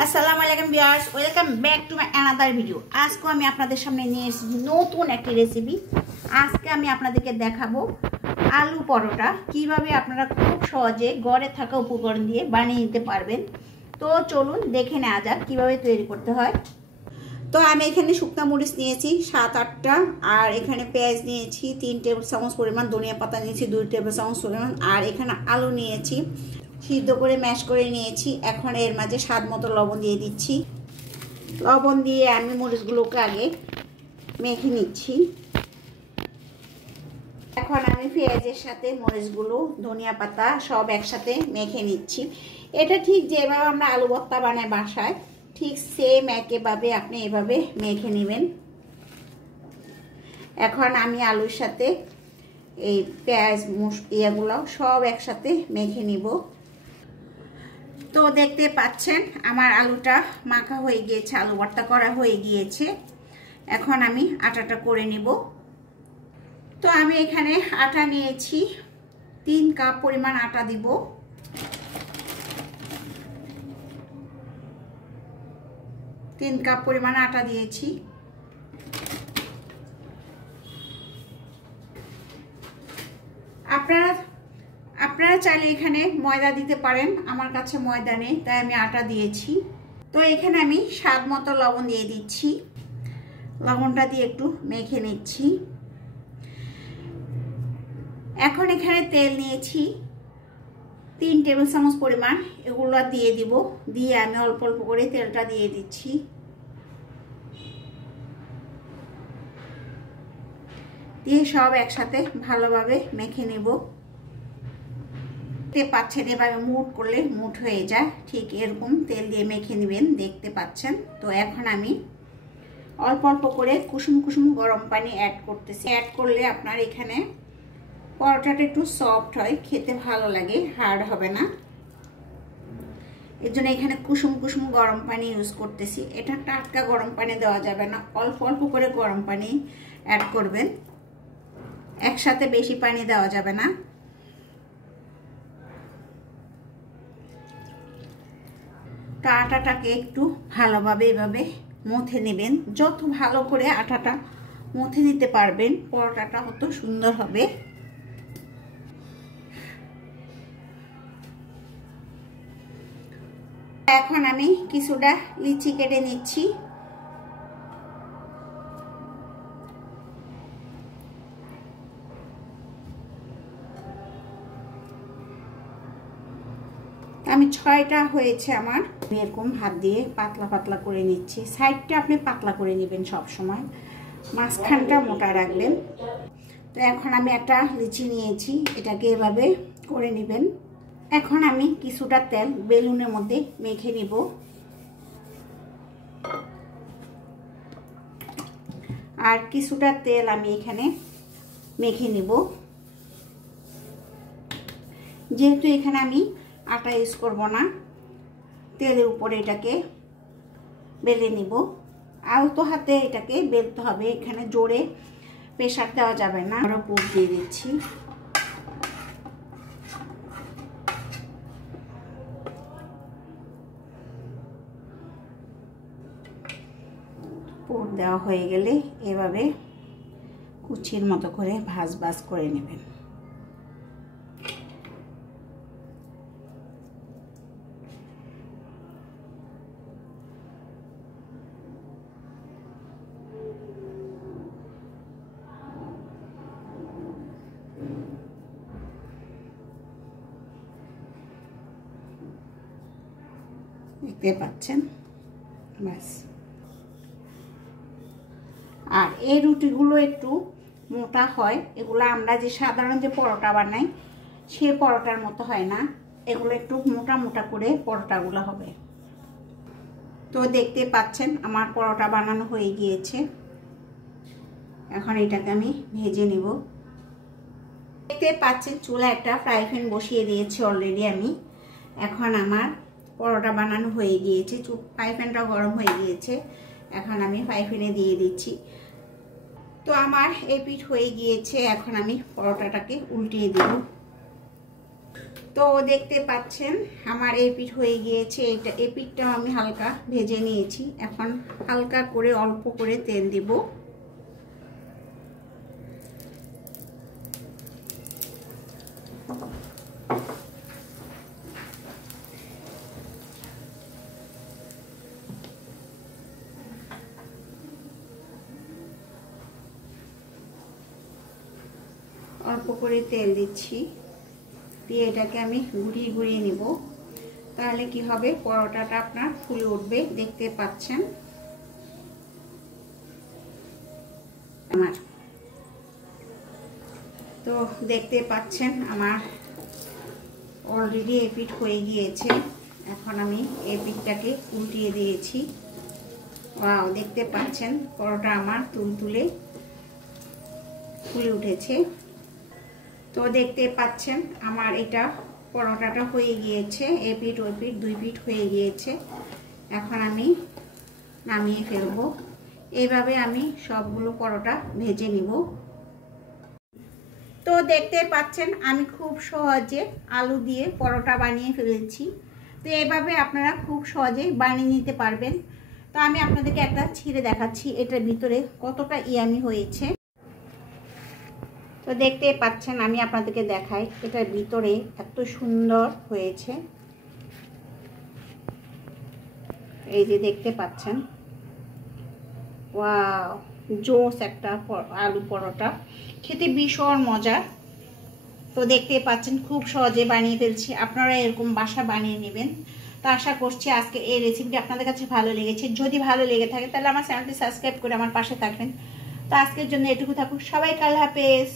আসসালামু আলাইকুম viewers, welcome back to my another video. আজকে আমি আপনাদের সামনে নিয়ে এসেছি নতুন একটি রেসিপি। আজকে আমি আপনাদেরকে দেখাবো আলু পরোটা কিভাবে আপনারা খুব সহজে ঘরে থাকা উপকরণ দিয়ে বানিয়ে নিতে পারবেন। তো চলুন দেখে নেওয়া যাক কীভাবে তৈরি করতে হয়। তো আমি এখানে শুকনা মরিচ নিয়েছি 7-8টা, আর এখানে পেঁয়াজ নিয়েছি 3 টেবিল চামচ পরিমাণ, ধনিয়া পাতা নিয়েছি 2 টেবিল চামচ পরিমাণ, আর এখানে আলু নিয়েছি সিদ্ধ করে ম্যাশ করে নিয়েছি। এখন এর মাঝে স্বাদ মতো লবণ দিয়ে দিচ্ছি। লবণ দিয়ে আমি মরিচগুলোকে আগে মেখে নিচ্ছি। এখন আমি পেঁয়াজের সাথে মরিচগুলো, ধনিয়া পাতা সব একসাথে মেখে নিচ্ছি। এটা ঠিক যেভাবে আমরা আলু ভর্তা বানাই বাসায়, ঠিক সেম একইভাবে আপনি এভাবে মেখে নেবেন। এখন আমি আলুর সাথে এই পেঁয়াজ এগুলো সব একসাথে মেখে নিব। তো দেখতে পাচ্ছেন আমার আলুটা মাখা হয়ে গিয়েছে, আলু ভর্তা করা হয়ে গিয়েছে। এখন আমি আটাটা করে নিব। তো আমি এখানে আটা নিয়েছি 3 কাপ পরিমাণ আটা দিব। তিন কাপ পরিমাণ আটা দিয়েছি। আপনারা চাইলে এখানে ময়দা দিতে পারেন, আমার কাছে ময়দা নেই তাই আমি আটা দিয়েছি। তো এখানে আমি স্বাদ মতো লবণ দিয়ে দিচ্ছি। লবণটা দিয়ে একটু মেখে নিচ্ছি। এখন এখানে তেল নিয়েছি 3 টেবিল চামচ পরিমাণ, এগুলো দিয়ে দিব। দিয়ে আমি অল্প অল্প করে তেলটা দিয়ে দিচ্ছি। দিয়ে সব একসাথে ভালোভাবে মেখে নেব। দেখতে পাচ্ছেন এভাবে মুঠ করলে মুঠ হয়ে যায়, ঠিক এরকম তেল দিয়ে মেখে নেবেন, দেখতে পাচ্ছেন। তো এখন আমি অল্প অল্প করে কুসুম কুসুম গরম পানি অ্যাড করতেছি। অ্যাড করলে আপনার এখানে পরোটাটা একটু সফট হয়, খেতে ভালো লাগে, হার্ড হবে না। এর জন্য এখানে কুসুম কুসুম গরম পানি ইউজ করতেছি। এটা টাটকা গরম পানি দেওয়া যাবে না, অল্প অল্প করে গরম পানি অ্যাড করবেন, একসাথে বেশি পানি দেওয়া যাবে না। তো আটাটাকে একটু ভালোভাবে এভাবে মথে নেবেন। যত ভালো করে আটাটা মথে নিতে পারবেন পরোটাটা তত সুন্দর হবে। এখন আমি কিছুটা লিচি কেটে নিচ্ছি। আমি 6টা হয়েছে আমার। এরকম হাত দিয়ে পাতলা পাতলা করে নিচ্ছি। সাইডটা আপনি পাতলা করে নেবেন সব সময়, মাঝখানটা মোটা রাখবেন। তো এখন আমি একটা লিচি নিয়েছি, এটাকে এভাবে করে নেবেন। এখন আমি কিছুটা তেল বেলুনের মধ্যে মেখে নিব। আর কিছুটা তেল আমি এখানে মেখে নিব। যেহেতু এখানে আমি আটা ইউজ করব না, তেলের উপরে এটাকে বেলে নিব। আলতো হাতে এটাকে বেলতে হবে, এখানে জোরে প্রেসার দেওয়া যাবে না। আরও পুর দিয়ে দিচ্ছি। পুর দেওয়া হয়ে গেলে এভাবে কুচির মতো করে ভাজ ভাজ করে নেবেন। দেখতে পাচ্ছেন, ব্যাস। আর এই রুটিগুলো একটু মোটা হয়, এগুলো আমরা যে সাধারণ যে পরোটা বানাই সে পরোটার মতো হয় না, এগুলো একটু মোটা মোটা করে পরোটাগুলো হবে। তো দেখতে পাচ্ছেন আমার পরোটা বানানো হয়ে গিয়েছে। এখন এটাকে আমি ভেজে নেব। দেখতে পাচ্ছেন চুলা একটা ফ্রাই প্যান বসিয়ে দিয়েছি অলরেডি আমি। এখন আমার পরোটা বানানো হয়ে গিয়েছে, ফ্রাই প্যানটা গরম হয়ে গিয়েছে। এখন আমি ফ্রাই প্যানে দিয়ে দিচ্ছি। তো আমার এই পিঠ হয়ে গিয়েছে। এখন আমি পরোটাটাকে উল্টিয়ে দেব। তো দেখতে পাচ্ছেন আমার এই পিঠ হয়ে গিয়েছে। এই পিঠটাও আমি হালকা ভেজে নিয়েছি। এখন হালকা করে অল্প করে তেল দিব। অল্প করে তেল দিচ্ছি, দিয়ে এটাকে আমি ঘুরিয়ে ঘুরিয়ে নিব। তাহলে কি হবে, পরোটাটা আপনার ফুলে উঠবে। দেখতে পাচ্ছেন আমার, তো দেখতে পাচ্ছেন আমার অলরেডি এই পিঠ হয়ে গিয়েছে। এখন আমি এই পিঠটাকে উল্টিয়ে দিয়েছি। ওয়াও, দেখতে পাচ্ছেন পরোটা আমার তুলতুলে ফুলে উঠেছে। তো দেখতে পাচ্ছেন আমার এটা পরোটাটা হয়ে গিয়েছে। এই পিঠ ওই পিঠ দুই পিঠ হয়ে গিয়েছে। এখন আমি নামিয়ে ফেলবো। এইভাবে আমি সবগুলো পরোটা ভেজে নিব। তো দেখতে পাচ্ছেন আমি খুব সহজে আলু দিয়ে পরোটা বানিয়ে ফেলেছি। তো এইভাবে আপনারা খুব সহজে বানিয়ে নিতে পারবেন। তো আমি আপনাদেরকে একটা ছিঁড়ে দেখাচ্ছি এটার ভিতরে কতটা ইয়ামি হয়েছে। তো দেখতে পাচ্ছেন, আমি আপনাদেরকে দেখাই এটার ভিতরে এত সুন্দর হয়েছে। এই যে দেখতে পাচ্ছেন, ওয়াও, জোস একটা আলু পরোটা, খেতে ভীষণ মজা। তো দেখতে পাচ্ছেন খুব সহজে বানিয়ে ফেলছি। আপনারা এরকম বাসা বানিয়ে নেবেন। তো আশা করছি আজকে এই রেসিপিটি আপনাদের কাছে ভালো লেগেছে। যদি ভালো লেগে থাকে তাহলে আমার চ্যানেলটি সাবস্ক্রাইব করে আমার পাশে থাকবেন। তো আজকের জন্য এটুকু থাকুক। সবাইকে আল্লাহ হাফেজ।